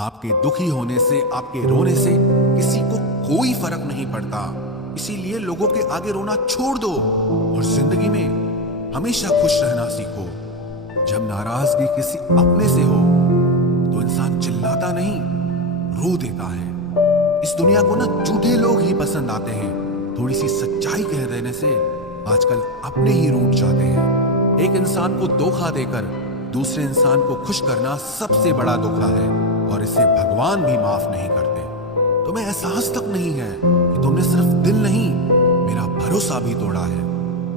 आपके दुखी होने से, आपके रोने से किसी को कोई फर्क नहीं पड़ता। इसीलिए लोगों के आगे रोना छोड़ दो और जिंदगी में हमेशा खुश रहना सीखो। जब नाराजगी किसी अपने से हो तो इंसान चिल्लाता नहीं, रो देता है। इस दुनिया को ना झूठे लोग ही पसंद आते हैं। थोड़ी सी सच्चाई कह देने से आजकल अपने ही रूठ जाते हैं। एक इंसान को धोखा देकर दूसरे इंसान को खुश करना सबसे बड़ा धोखा है और इसे भगवान भी माफ नहीं करते। तुम्हें एहसास तक नहीं है कि तुमने सिर्फ दिल नहीं, मेरा भरोसा भी तोड़ा है।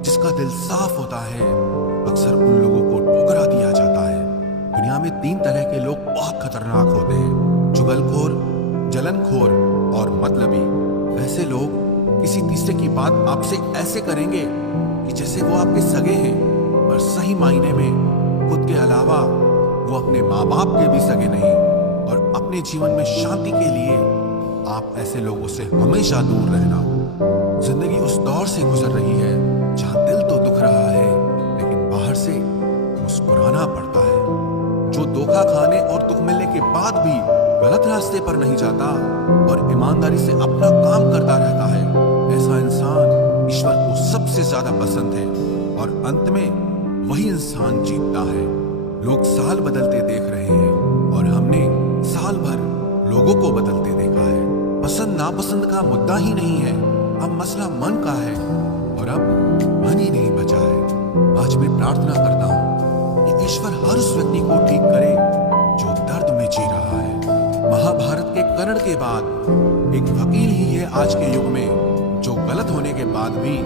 जिसका दिल साफ होता है अक्सर उन लोगों को ठुकरा दिया जाता है। दुनिया में 3 तरह के लोग बहुत खतरनाक होते हैं, चुगलखोर, जलनखोर और मतलबी। ऐसे लोग किसी तीसरे की बात आपसे ऐसे करेंगे कि जैसे वो आपके सगे हैं, पर सही मायने में खुद के अलावा वो अपने माँ बाप के भी सगे नहीं। और अपने जीवन में शांति के लिए आप ऐसे लोगों से हमेशा दूर रहना। जिंदगी उस दौर से गुजर रही है जहां दिल तो दुख रहा है लेकिन बाहर से मुस्कुराना पड़ता है। जो धोखा खाने और दुख मिलने के बाद भी गलत रास्ते पर नहीं जाता और ईमानदारी से अपना काम करता रहता है, ऐसा इंसान ईश्वर को सबसे ज्यादा पसंद है और अंत में वही इंसान जीतता है। लोग साल बदलते देख रहे हैं और हमने साल भर लोगों को बदलते देखा है। पसंद नापसंद का मुद्दा ही नहीं है, अब मसला मन का है और अब मन ही नहीं बचा है। आज मैं प्रार्थना करता हूँ कि ईश्वर हर उस व्यक्ति को ठीक करे जो दर्द में जी रहा है। महाभारत के कर्ण के बाद एक वकील ही है आज के युग में जो गलत होने के बाद भी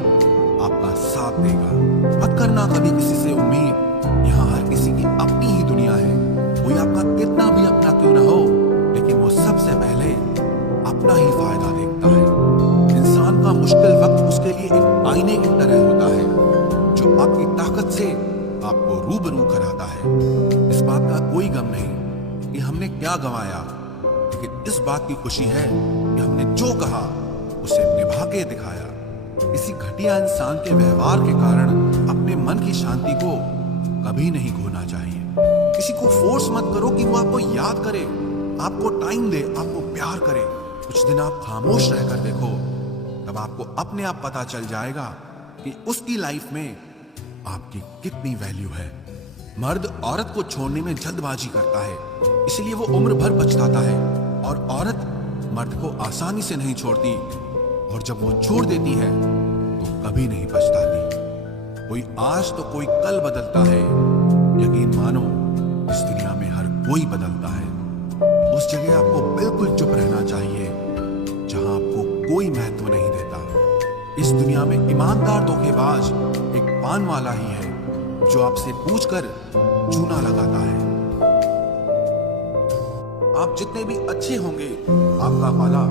आपका साथ देगा। मत करना कभी किसी से उम्मीद, यहाँ हर किसी की अपनी ही दुनिया है। कोई आपका कितना भी अपना क्यों ना हो, लेकिन वो सबसे पहले अपना ही फायदा देखता है। इंसान का मुश्किल वक्त उसके लिए एक आईने की तरह होता है जो आपकी ताकत से आपको रूबरू कराता है। इस बात का कोई गम नहीं कि हमने क्या गंवाया, लेकिन इस बात की खुशी है कि हमने जो कहा उसे निभा के दिखाया। किसी घटिया इंसान के व्यवहार के कारण अपने मन की शांति को कभी नहीं खोना चाहिए। किसी को फोर्स मत करो कि वो आपको याद करे, आपको टाइम दे, आपको प्यार करे। कुछ दिन आप खामोश रहकर देखो, तब आपको अपने आप पता चल जाएगा कि उसकी लाइफ में आपकी कितनी वैल्यू है। मर्द औरत को छोड़ने में जल्दबाजी करता है, इसलिए वो उम्र भर पछताता है, और औरत मर्द को आसानी से नहीं छोड़ती, और जब वो छोड़ देती है तो कभी नहीं पछताती। कोई आज तो कोई कल बदलता है, यकीन मानो इस दुनिया में हर कोई बदलता है। उस जगह आपको बिल्कुल चुप रहना चाहिए जहां आपको कोई महत्व नहीं देता। इस दुनिया में ईमानदार धोखेबाज एक पान वाला ही है जो आपसे पूछकर चूना लगाता है। आप जितने भी अच्छे होंगे, आपका पाला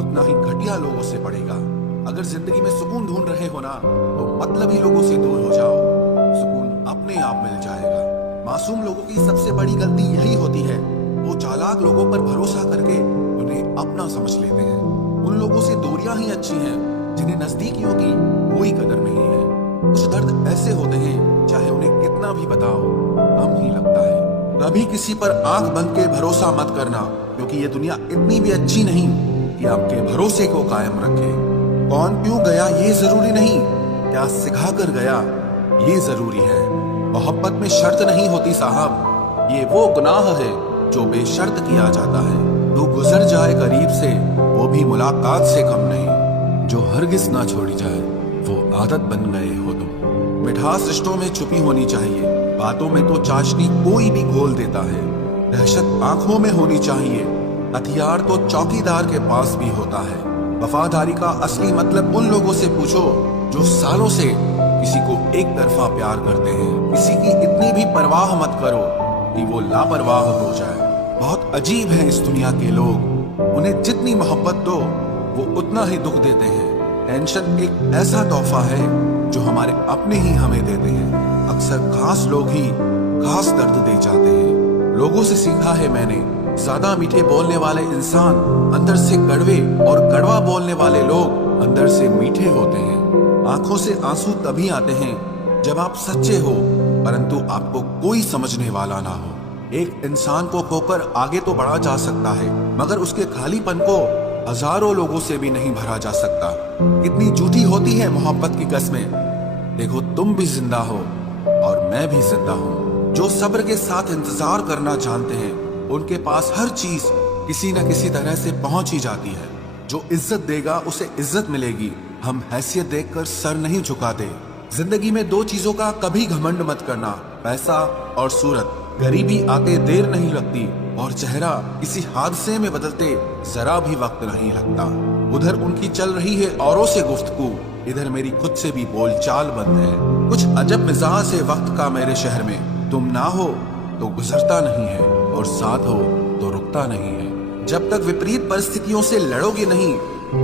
उतना ही घटिया लोगों से पड़ेगा। अगर जिंदगी में सुकून ढूंढ रहे हो ना, तो मतलबी लोगों से दूर हो जाओ, सुकून अपने आप मिल जाएगा। मासूम लोगों की सबसे बड़ी गलती यही होती है, वो चालाक लोगों पर भरोसा करके उन्हें अपना समझ लेते हैं। उन लोगों से दूरियां ही अच्छी हैं जिन्हें नजदीकियों की कोई कदर नहीं है। कुछ दर्द ऐसे होते हैं चाहे उन्हें कितना भी बताओ कम ही लगता है। कभी किसी पर आंख बंद के भरोसा मत करना, क्योंकि ये दुनिया इतनी भी अच्छी नहीं कि आपके भरोसे को कायम रखे। कौन क्यों गया ये जरूरी नहीं, क्या सिखा कर गया ये जरूरी है। मोहब्बत में शर्त नहीं होती साहब, ये वो गुनाह है जो बेशर्त किया जाता है। तो गुजर जाए करीब से वो भी मुलाकात से कम नहीं, जो हरगिज ना छोड़ी जाए वो आदत बन गए हो तुम। मिठास रिश्तों में छुपी होनी चाहिए, बातों में तो चाशनी कोई भी घोल देता है। दहशत आंखों में होनी चाहिए, हथियार तो चौकीदार के पास भी होता है। वफादारी का असली मतलब उन लोगों से पूछो जो सालों से किसी को एक तरफा प्यार करते हैं। किसी की इतनी भी परवाह मत करो कि वो लापरवाह हो जाए। बहुत अजीब है इस दुनिया के लोग, उन्हें जितनी मोहब्बत दो वो उतना ही दुख देते हैं। टेंशन एक ऐसा तोहफा है जो हमारे अपने ही हमें देते हैं। अक्सर खास लोग ही खास दर्द दे जाते हैं। लोगों से सीखा है मैंने, ज्यादा मीठे बोलने वाले इंसान अंदर से कड़वे और कड़वा बोलने वाले लोग अंदर से मीठे होते हैं। आंखों से आंसू तभी आते हैं जब आप सच्चे हो, परंतु आपको कोई समझने वाला ना हो। एक इंसान को खोकर आगे तो बढ़ा जा सकता है, मगर उसके खालीपन को हजारों लोगों से भी नहीं भरा जा सकता। कितनी झूठी होती है मोहब्बत की कस्में। देखो, तुम भी जिंदा हो और मैं भी जिंदा हूँ। जो सब्र के साथ इंतजार करना जानते हैं, उनके पास हर चीज किसी न किसी तरह से पहुंच ही जाती है। जो इज्जत देगा उसे इज्जत मिलेगी। हम हैसियत देखकर सर नहीं झुकाते। जिंदगी में दो चीजों का कभी घमंड मत करना, पैसा और सूरत। गरीबी आते देर नहीं लगती और चेहरा किसी हादसे में बदलते जरा भी वक्त नहीं लगता। उधर उनकी चल रही है औरों से गुफ्तगू, इधर मेरी खुद से भी बोलचाल बंद है। कुछ अजब मिजाज है वक्त का मेरे शहर में। तुम ना हो तो गुजरता नहीं है और साथ हो तो रुकता नहीं है। जब तक विपरीत परिस्थितियों से लड़ोगे नहीं,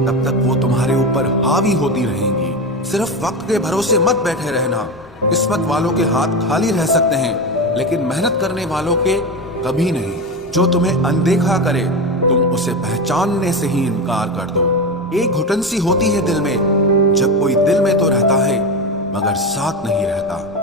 तब तक वो तुम्हारे ऊपर हावी होती रहेंगी। सिर्फ वक्त के भरोसे मत बैठे रहना। किस्मत वालों के हाथ खाली रह सकते हैं, लेकिन मेहनत करने वालों के कभी नहीं। जो तुम्हें अनदेखा करे, तुम उसे पहचानने से ही इनकार कर दो। एक घुटन सी होती है दिल में, जब कोई दिल में तो रहता है मगर साथ नहीं रहता।